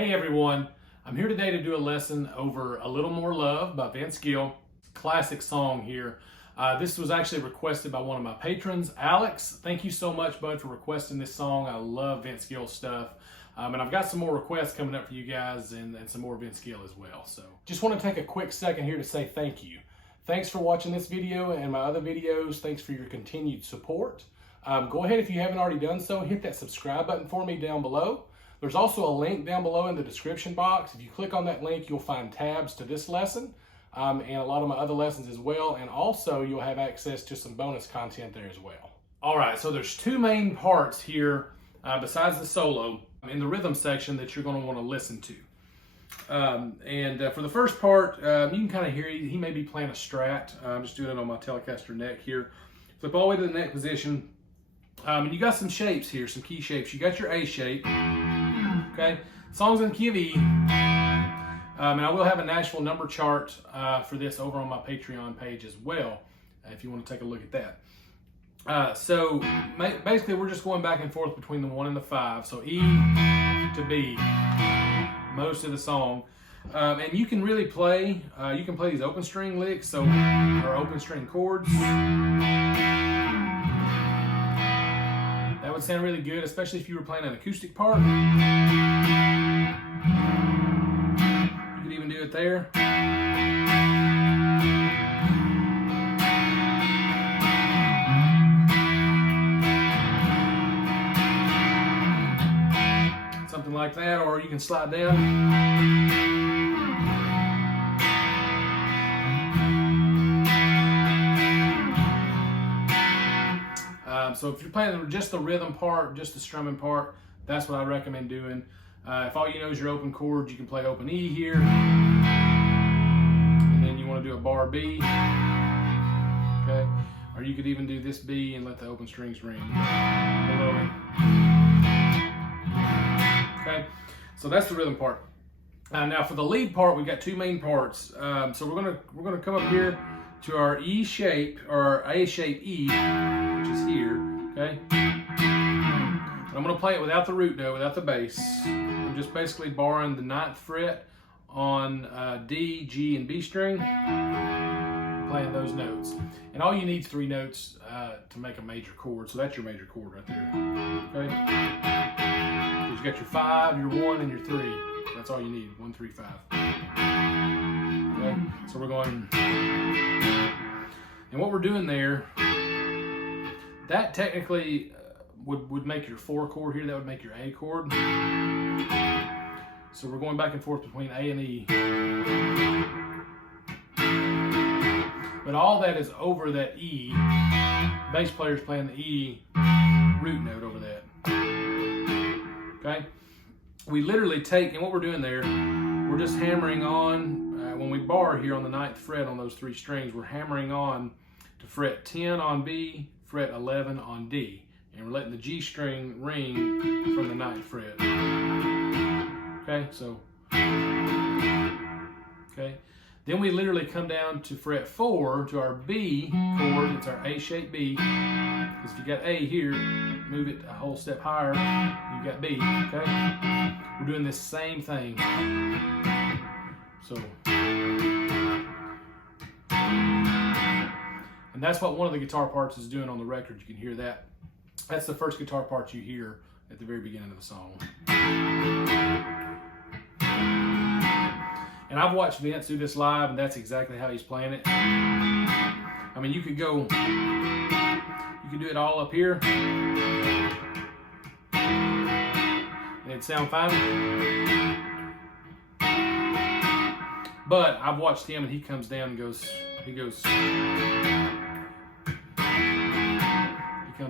Hey everyone, I'm here today to do a lesson over A Little More Love by Vince Gill. Classic song here. This was actually requested by one of my patrons, Alex. Thank you so much, bud, for requesting this song. I love Vince Gill stuff. And I've got some more requests coming up for you guys and some more Vince Gill as well. So just want to take a quick second here to say thank you. Thanks for watching this video and my other videos. Thanks for your continued support. Go ahead, if you haven't already done so, hit that subscribe button for me down below. There's also a link down below in the description box. If you click on that link, you'll find tabs to this lesson and a lot of my other lessons as well. And also you'll have access to some bonus content there as well. All right, so there's two main parts here besides the solo in the rhythm section that you're going to want to listen to. For the first part, you can kind of hear he may be playing a strat. I'm just doing it on my Telecaster neck here. Flip all the way to the neck position. And you got some shapes here, some key shapes. You got your A shape. Okay, song's in key of E, and I will have a Nashville number chart for this over on my Patreon page as well, if you want to take a look at that. So basically we're just going back and forth between the 1 and the 5, so E to B most of the song. And you can really play, you can play these open string licks, or open string chords. That would sound really good, especially if you were playing an acoustic part. You could even do it there. Something like that, or you can slide down. So if you're playing just the rhythm part, just the strumming part, that's what I recommend doing. If all you know is your open chords, you can play open E here. And then you want to do a bar B. Okay. Or you could even do this B and let the open strings ring below it. Okay. So that's the rhythm part. Now for the lead part, we've got two main parts. So we're gonna come up here to our E shape, or A shape E, which is here, okay? And I'm gonna play it without the root note, without the bass. I'm just basically barring the 9th fret on D, G, and B string, playing those notes. And all you need is 3 notes to make a major chord, so that's your major chord right there, okay? So you got your 5, your 1, and your 3. That's all you need, 1, 3, 5. Okay, so we're going, and what we're doing there, that technically would make your 4 chord here. That would make your A chord. So we're going back and forth between A and E. But all that is over that E. Bass player's playing the E root note over that. Okay? We literally take, and what we're doing there, we're just hammering on, when we bar here on the 9th fret on those 3 strings, we're hammering on to fret 10 on B, fret 11 on D. And we're letting the G string ring from the 9th fret. Okay, so, okay. Then we literally come down to fret 4 to our B chord. It's our A shape B. Because if you got A here, move it a whole step higher, you got B, okay? We're doing this same thing. So, and that's what one of the guitar parts is doing on the record. You can hear that. That's the first guitar part you hear at the very beginning of the song. And I've watched Vince do this live, and that's exactly how he's playing it. I mean, you could do it all up here, and it'd sound fine. But I've watched him, and he comes down and he comes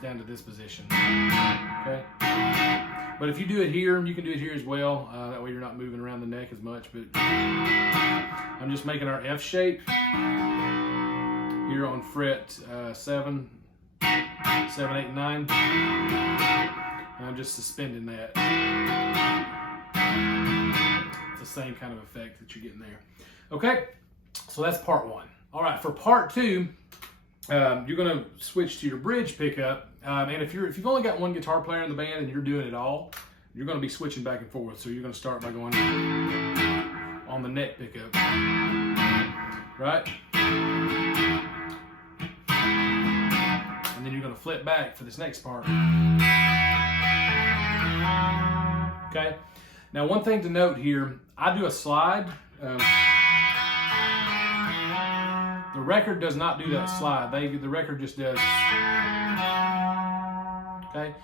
down to this position, okay? But if you do it here, you can do it here as well. That way you're not moving around the neck as much, but I'm just making our F shape here on fret 7, 8, and 9. And I'm just suspending that. It's the same kind of effect that you're getting there. Okay, so that's part 1. All right, for part 2, you're going to switch to your bridge pickup. And if you've only got one guitar player in the band and you're doing it all, you're going to be switching back and forth. So you're going to start by going on the neck pickup, right? And then you're going to flip back for this next part. Okay. Now, one thing to note here, I do a slide. The record does not do that slide. The record just does. Okay.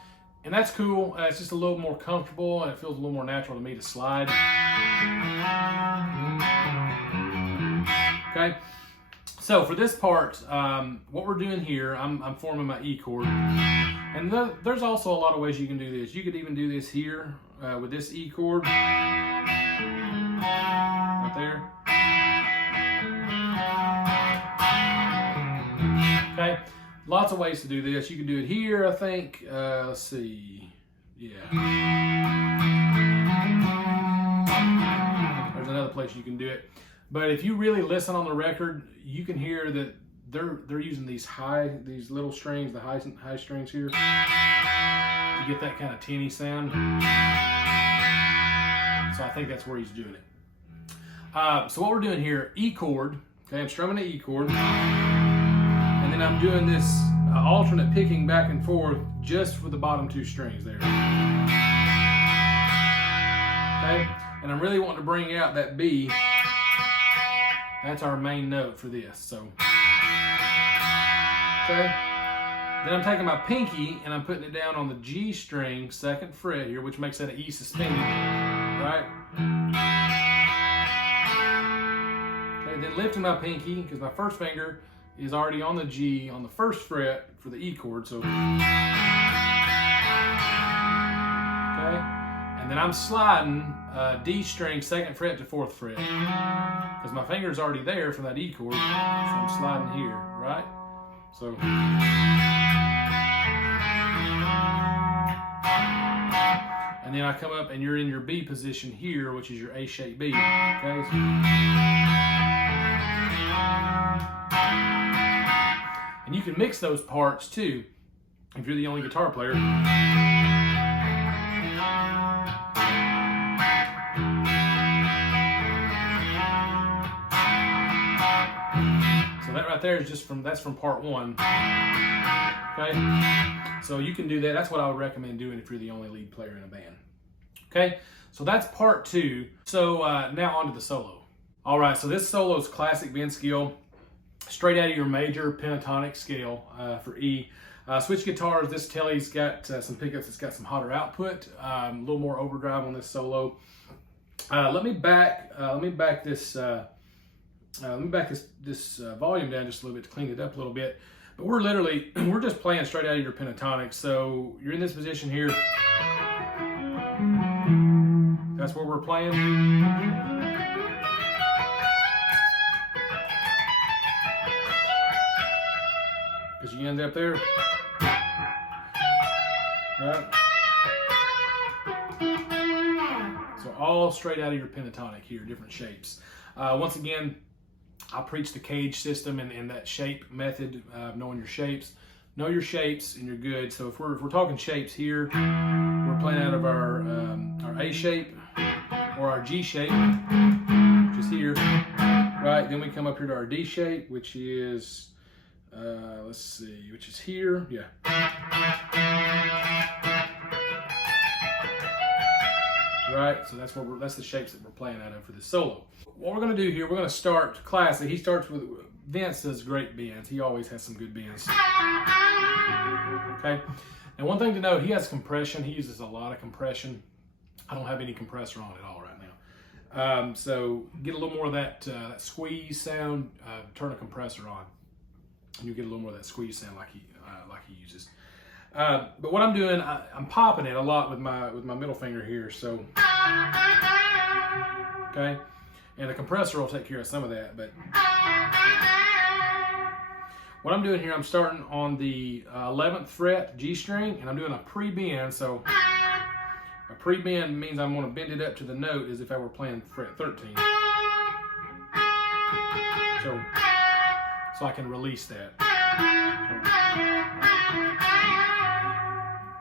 And that's cool. It's just a little more comfortable and it feels a little more natural to me to slide. Okay. So for this part, what we're doing here, I'm forming my E chord. And there's also a lot of ways you can do this. You could even do this here with this E chord. Right there. Okay. Lots of ways to do this. You can do it here, I think. Let's see. Yeah. There's another place you can do it. But if you really listen on the record, you can hear that they're using these little strings, the high strings here, to get that kind of tinny sound. So I think that's where he's doing it. So what we're doing here, E chord. Okay, I'm strumming an E chord. And then I'm doing this alternate picking back and forth just for the bottom two strings there. Okay? And I'm really wanting to bring out that B. That's our main note for this. So, okay? Then I'm taking my pinky and I'm putting it down on the G string, 2nd fret here, which makes that an E suspended, right? Okay, then lifting my pinky, because my first finger is already on the G on the 1st fret for the E chord, so. Okay, and then I'm sliding D string 2nd fret to 4th fret, because my finger's already there from that E chord, so I'm sliding here, right? So. And then I come up and you're in your B position here, which is your A-shaped B, okay? And you can mix those parts too, if you're the only guitar player. So that right there is just that's from part 1. Okay, so you can do that. That's what I would recommend doing if you're the only lead player in a band. Okay, so that's part 2. So now on to the solo. All right, so this solo is classic Vince Gill, straight out of your major pentatonic scale for E. Switch guitars. This Telly's got some pickups. It's got some hotter output, a little more overdrive on this solo. Let me back this volume down just a little bit to clean it up a little bit. But we're just playing straight out of your pentatonic. So you're in this position here. That's where we're playing. Because you end up there. Right? So all straight out of your pentatonic here, different shapes. Once again, I'll preach the cage system and that shape method of knowing your shapes. Know your shapes and you're good. So if we're talking shapes here, we're playing out of our A shape or our G shape, which is here, right? Then we come up here to our D shape, which is, let's see, which is here, yeah. Right, so that's the shapes that we're playing out of for this solo. What we're going to do here, we're going to start classic. He starts with, Vince does great bends. He always has some good bends. Okay, and one thing to note, he has compression. He uses a lot of compression. I don't have any compressor on at all right now. So get a little more of that squeeze sound, turn a compressor on, and you get a little more of that squeeze sound like he uses. But what I'm doing, I'm popping it a lot with my middle finger here. So, okay, and the compressor will take care of some of that. But what I'm doing here, I'm starting on the 11th fret G string, and I'm doing a pre-bend. So a pre-bend means I'm going to bend it up to the note as if I were playing fret 13. So I can release that.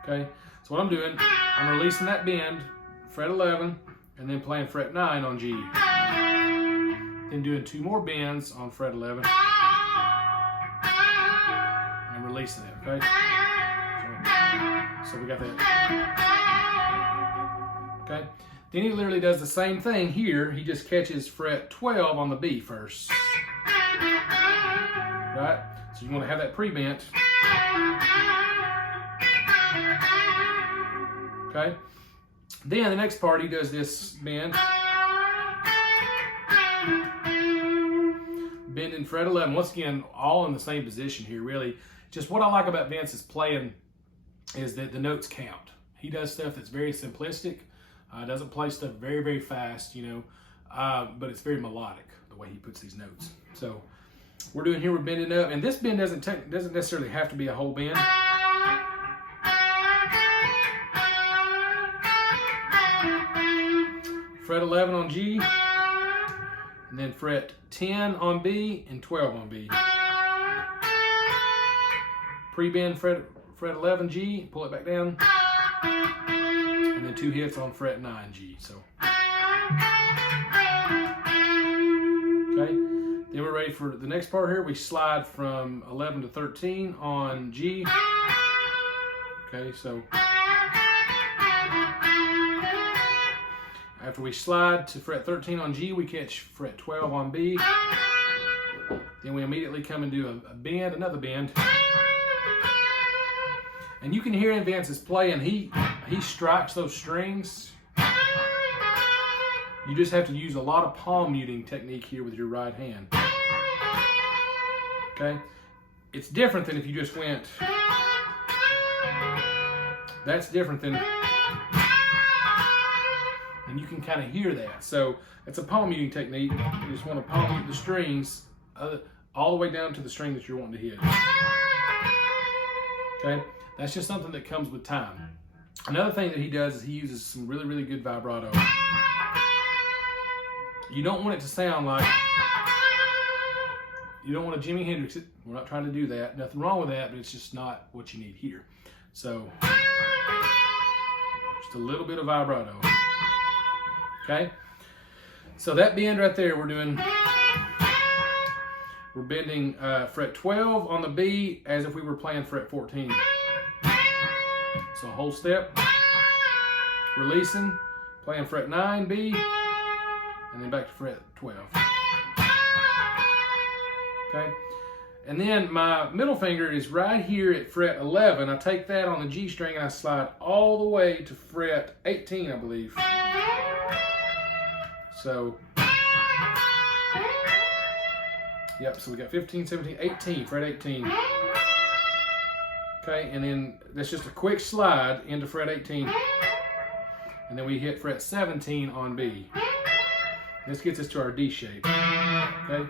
So, Okay, so what I'm doing, I'm releasing that bend, fret 11, and then playing fret 9 on G. Then doing 2 more bends on fret 11, and releasing it, okay? So we got that. Okay, then he literally does the same thing here. He just catches fret 12 on the B first. Right? So you want to have that pre-bent. Okay? Then the next part, he does this bend. Bend in fret 11. Once again, all in the same position here, really. Just what I like about Vince's playing is that the notes count. He does stuff that's very simplistic. Doesn't play stuff very, very fast, you know, but it's very melodic the way he puts these notes. So we're doing here, we're bending up, and this bend doesn't necessarily have to be a whole bend. Fret 11 on G, and then fret 10 on B and 12 on B. Pre-bend fret 11 G, pull it back down, and then 2 hits on fret 9 G. So, okay, then we're ready for the next part here. We slide from 11 to 13 on G. Okay, so after we slide to fret 13 on G, we catch fret 12 on B. Then we immediately come and do a bend, another bend. And you can hear in Vince's playing, he strikes those strings. You just have to use a lot of palm muting technique here with your right hand. Okay? It's different than if you just went. That's different than, and you can kind of hear that. So it's a palm muting technique. You just want to palm mute the strings all the way down to the string that you're wanting to hit. Okay? That's just something that comes with time. Another thing that he does is he uses some really, really good vibrato. You don't want it to sound like, you don't want to Jimi Hendrix it. We're not trying to do that. Nothing wrong with that, but it's just not what you need here. So, just a little bit of vibrato. Okay? So that bend right there, we're bending fret 12 on the B as if we were playing fret 14. So a whole step, releasing, playing fret 9 B, and then back to fret 12. Okay, and then my middle finger is right here at fret 11. I take that on the G string and I slide all the way to fret 18, I believe. So, yep, so we got 15, 17, 18, fret 18. Okay, and then that's just a quick slide into fret 18. And then we hit fret 17 on B. This gets us to our D shape. Okay.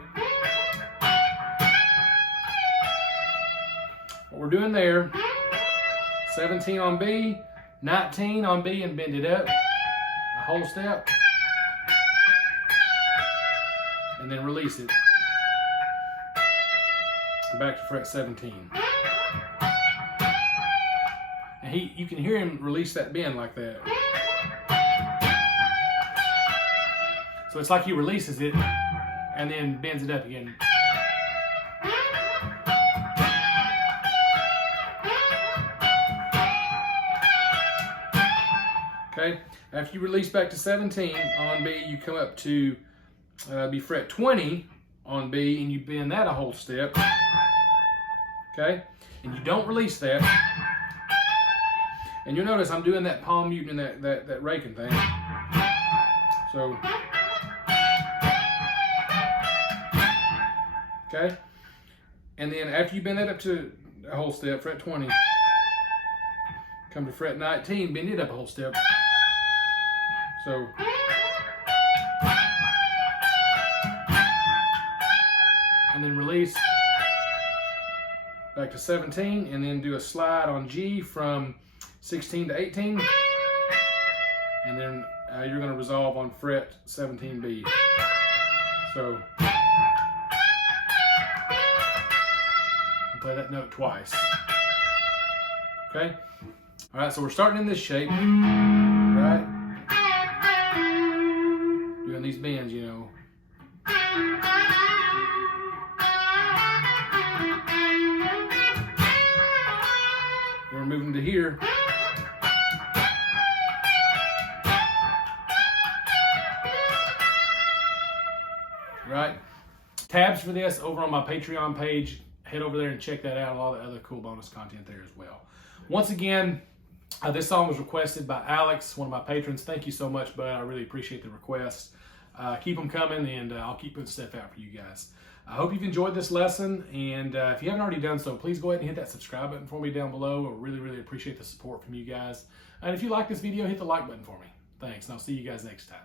What we're doing there, 17 on B, 19 on B and bend it up, a whole step, and then release it. Back to fret 17. And you can hear him release that bend like that. So it's like he releases it and then bends it up again. Okay, after you release back to 17 on B, you come up to be fret 20 on B and you bend that a whole step. Okay, and you don't release that. And you'll notice I'm doing that palm muting and that raking thing. So, okay. And then after you bend that up to a whole step, fret 20, come to fret 19, bend it up a whole step. So, and then release back to 17, and then do a slide on G from 16 to 18, and then you're going to resolve on fret 17B. So, play that note twice. Okay, All right, so we're starting in this shape, right? Doing these bends, you know. Then we're moving to here. Right? Tabs for this over on my Patreon page. Head over there and check that out. A lot of other cool bonus content there as well. Once again, this song was requested by Alex, one of my patrons. Thank you so much, bud. I really appreciate the request. Keep them coming, and I'll keep putting stuff out for you guys. I hope you've enjoyed this lesson, and if you haven't already done so, please go ahead and hit that subscribe button for me down below. I really, really appreciate the support from you guys. And if you like this video, hit the like button for me. Thanks, and I'll see you guys next time.